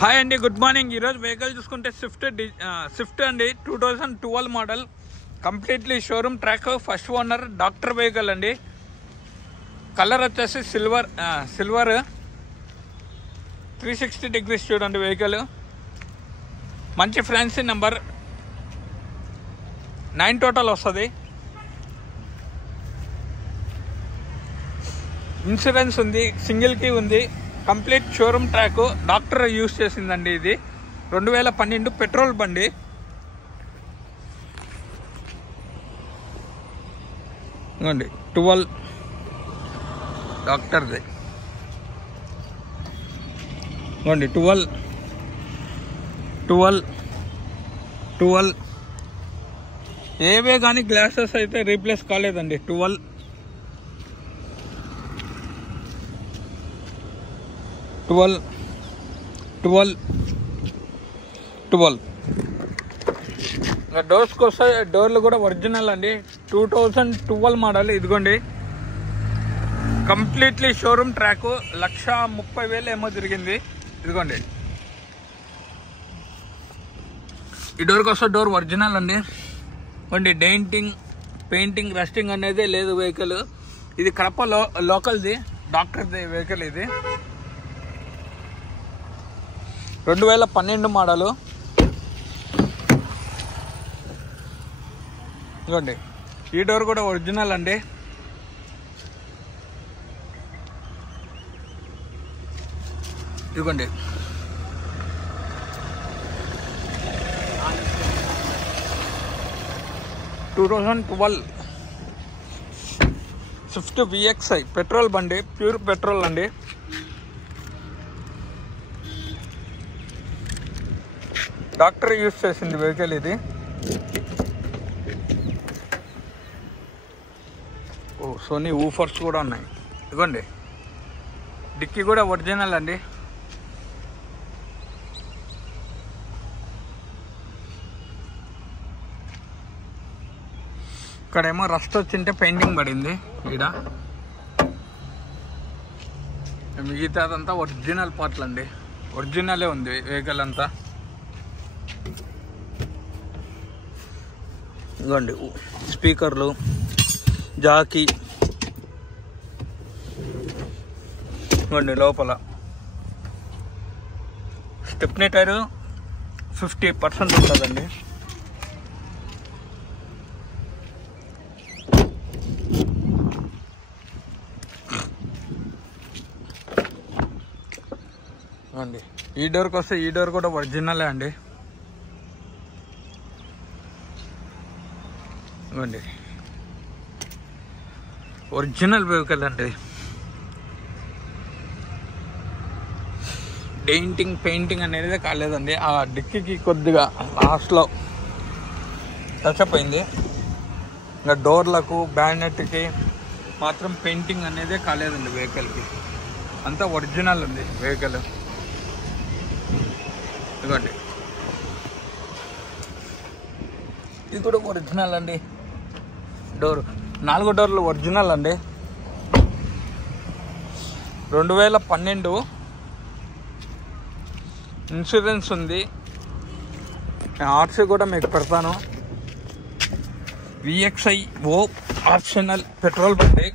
Hi అండి, good morning. ఈరోజు vehicle చూసుకుంటే స్విఫ్ట్ అండి, 2012 model, completely showroom track, first owner, doctor vehicle అండి. కలర్ వచ్చేసి సిల్వర్ 360 డిగ్రీస్ చూడండి వెహికల్. మంచి ఫ్యాన్సీ నెంబర్ 9 టోటల్ వస్తుంది. ఇన్సూరెన్స్ ఉంది, సింగిల్ కీ ఉంది, complete showroom track, doctor use చేసిందండి. ఇది 2012 పెట్రోల్ బండి. ఇవ్వండి 12 డాక్టర్ది. ఇవ్వండి 12 ఏవే కానీ గ్లాసెస్ అయితే రీప్లేస్ కాలేదండి. 12 డోర్స్కి వస్తే డోర్లు కూడా ఒరిజినల్ అండి. 2012 మోడల్. ఇదిగోండి కంప్లీట్లీ షోరూమ్ ట్రాక్, 1,30,000 ఏమో తిరిగింది. ఇదిగోండి ఈ డోర్కి వస్తే డోర్ ఒరిజినల్ అండి. ఇవ్వండి డెయింటింగ్, పెయింటింగ్, రస్టింగ్ అనేది లేదు వెహికల్. ఇది కడప లోకల్ది, డాక్టర్ది వెహికల్. ఇది 2012 మోడలు. ఇదిగోండి ఈ డోర్ కూడా ఒరిజినల్ అండి. ఇదిగోండి 2012 స్విఫ్ట్ VXI పెట్రోల్ బండి, ప్యూర్ పెట్రోల్ అండి. డాక్టర్ యూజ్ చేసింది వెహికల్ ఇది. సోనీ ఊఫర్స్ కూడా ఉన్నాయి. ఇదిగోండి డిక్కీ కూడా ఒరిజినల్ అండి. ఇక్కడేమో రస్ట్ వచ్చింటే పెయింటింగ్ పడింది. ఈడ మిగతాదంతా ఒరిజినల్ పార్ట్లు అండి. ఒరిజినలే ఉంది వెహికల్ అంతా. ఇదిగోండి స్పీకర్లు, జాకీ, ఇదిగోండి లోపల స్టెప్నీ టైరు 50% ఉంటుందండి. అండి ఈ డోర్కి వస్తే ఈ డోర్ కూడా ఒరిజినలే అండి. ఇవ్వండి ఒరిజినల్ వెహికల్ అండి. డెయింటింగ్, పెయింటింగ్ అనేది కాలేదండి. ఆ డిక్కీకి కొద్దిగా లాస్ట్లో టచ్అప్ అయింది. ఇంకా డోర్లకు, బ్యానెట్కి మాత్రం పెయింటింగ్ అనేది కాలేదండి వెహికల్కి. అంతా ఒరిజినల్ ఉంది వెహికల్. ఇదిగోండి ఇది కూడా ఒరిజినల్ అండి. డోర్ 4 డోర్లు ఒరిజినల్ అండి. 2012 ఇన్సూరెన్స్ ఉంది. ఆర్సీ కూడా మీకు పెడతాను. VXI ఆప్షనల్ పెట్రోల్ బండి.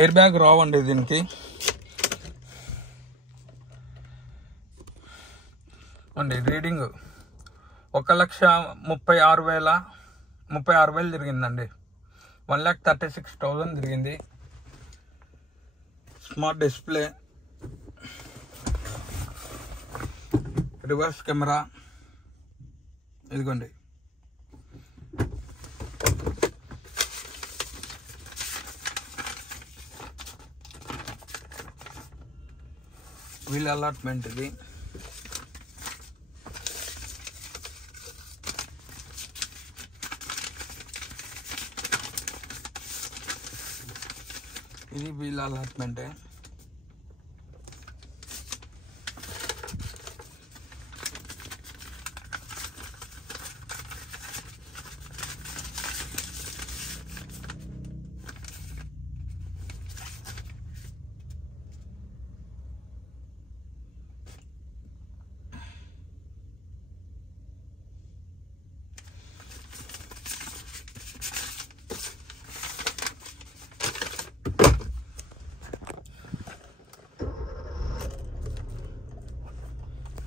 ఎయిర్ బ్యాగ్ రావండి దీనికి. అండి రీడింగ్ 1,36,000 తిరిగిందండి. 1,36,000 తిరిగింది. Smart display, reverse camera. ఇదిగోండి వీల్ అలాట్మెంట్. ఇది వీల్ అలాట్మెంటే.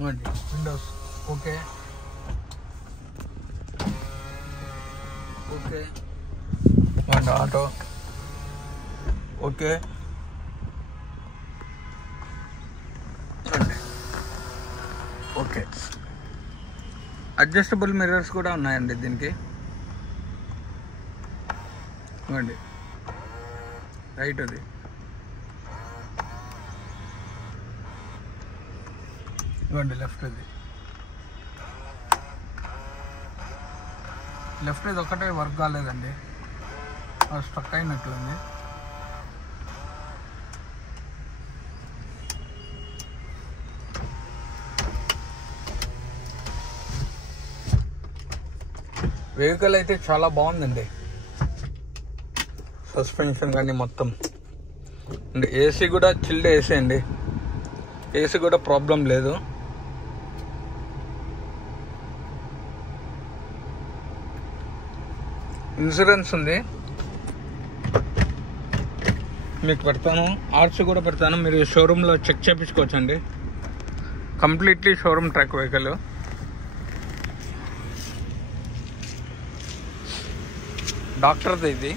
Windows okay okay auto okay okay. Adjustable mirrors కూడా ఉన్నాయండి దీనికి. ఇవ్వండి రైట్, అది ఇవ్వండి లెఫ్ట్, అది లెఫ్ట్ ఇది ఒకటే వర్క్ కాలేదండి, స్ట్రక్ అయినట్లుంది. వెహికల్ అయితే చాలా బాగుందండి, సస్పెన్షన్ కానీ మొత్తం. అండ్ ఏసీ కూడా చిల్డ్ ఏసీ అండి, ఏసీ కూడా ప్రాబ్లం లేదు. ఇన్సూరెన్స్ ఉంది, మీకు పెడతాను, ఆర్ట్స్ కూడా పెడతాను, మీరు షోరూంలో చెక్ చేయించుకోవచ్చండి. Completely showroom track vehicle. డాక్టర్ది ఇది.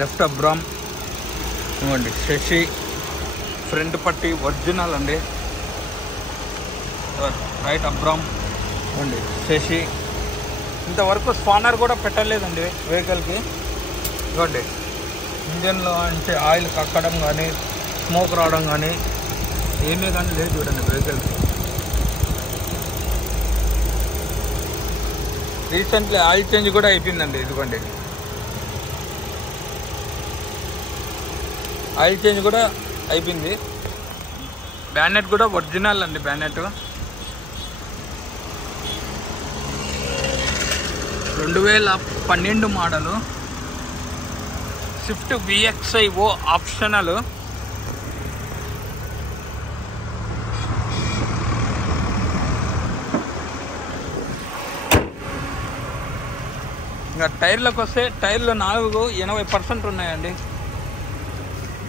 లెఫ్ట్ అబ్రామ్ ఇవ్వండి, శశి ఫ్రంట్ పట్టి ఒరిజినల్ అండి. రైట్ అబ్రామ్ ఇవ్వండి, శశి. ఇంతవరకు స్పానర్ కూడా పెట్టలేదండి వెహికల్కి. ఇవ్వండి ఇంజన్లో అంటే ఆయిల్ కక్కడం కానీ స్మోక్ రావడం కానీ ఏమీ కానీ లేదు చూడండి వెహికల్కి. రీసెంట్లీ ఆయిల్ చేంజ్ కూడా అయిపోయిందండి. ఇదిగోండి ఆయిల్ చేంజ్ కూడా అయిపోయింది. బ్యానెట్ కూడా ఒరిజినల్ అండి, bonnet 2012 model, Swift VXIO optional. ఇంకా టైర్లకు వస్తే టైర్లు 80% ఉన్నాయండి,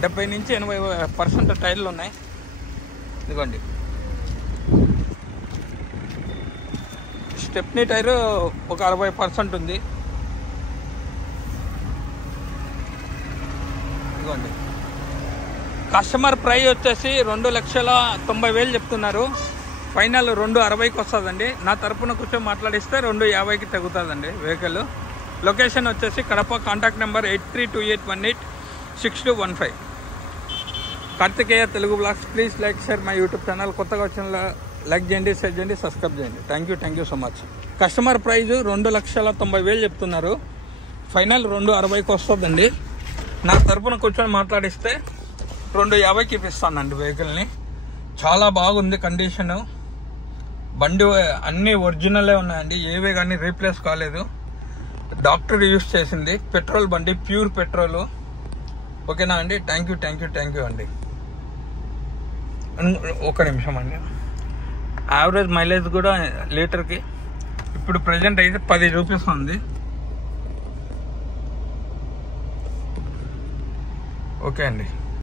70 నుంచి 80% టైర్లు ఉన్నాయి. ఇదిగోండి స్టెప్నీ టైరు ఒక 60% ఉంది. ఇదిగోండి కస్టమర్ ప్రైస్ వచ్చేసి 2,90,000 చెప్తున్నారు. ఫైనల్ 260కి వస్తుందండి. నా తరపున కూర్చొని మాట్లాడిస్తే 250కి తగ్గుతుందండి వెహికల్. లొకేషన్ వచ్చేసి Kadapa. Contact number 8328186215. Karthikeya Telugu blogs. Please like share my YouTube channel. కొత్తగా వచ్చిన లైక్ చేయండి, షేర్ చేయండి, సబ్స్క్రైబ్ చేయండి. Thank you so much. Customer price 2,90,000 చెప్తున్నారు. ఫైనల్ 260కి వస్తుందండి. నా తరపున కూర్చొని మాట్లాడిస్తే 250కి ఇప్పిస్తానండి వెహికల్ని. చాలా బాగుంది కండిషను. బండి అన్నీ ఒరిజినలే ఉన్నాయండి, ఏవే కానీ రీప్లేస్ కాలేదు. డాక్టర్ యూస్ చేసింది. పెట్రోల్ బండి, ప్యూర్ పెట్రోల్. ఓకేనా అండి? థ్యాంక్ యూ అండి. ఒక నిమిషం అండి. యావరేజ్ మైలేజ్ కూడా లీటర్కి ఇప్పుడు ప్రజెంట్ అయితే 10 చూపిస్తుంది. ఓకే అండి.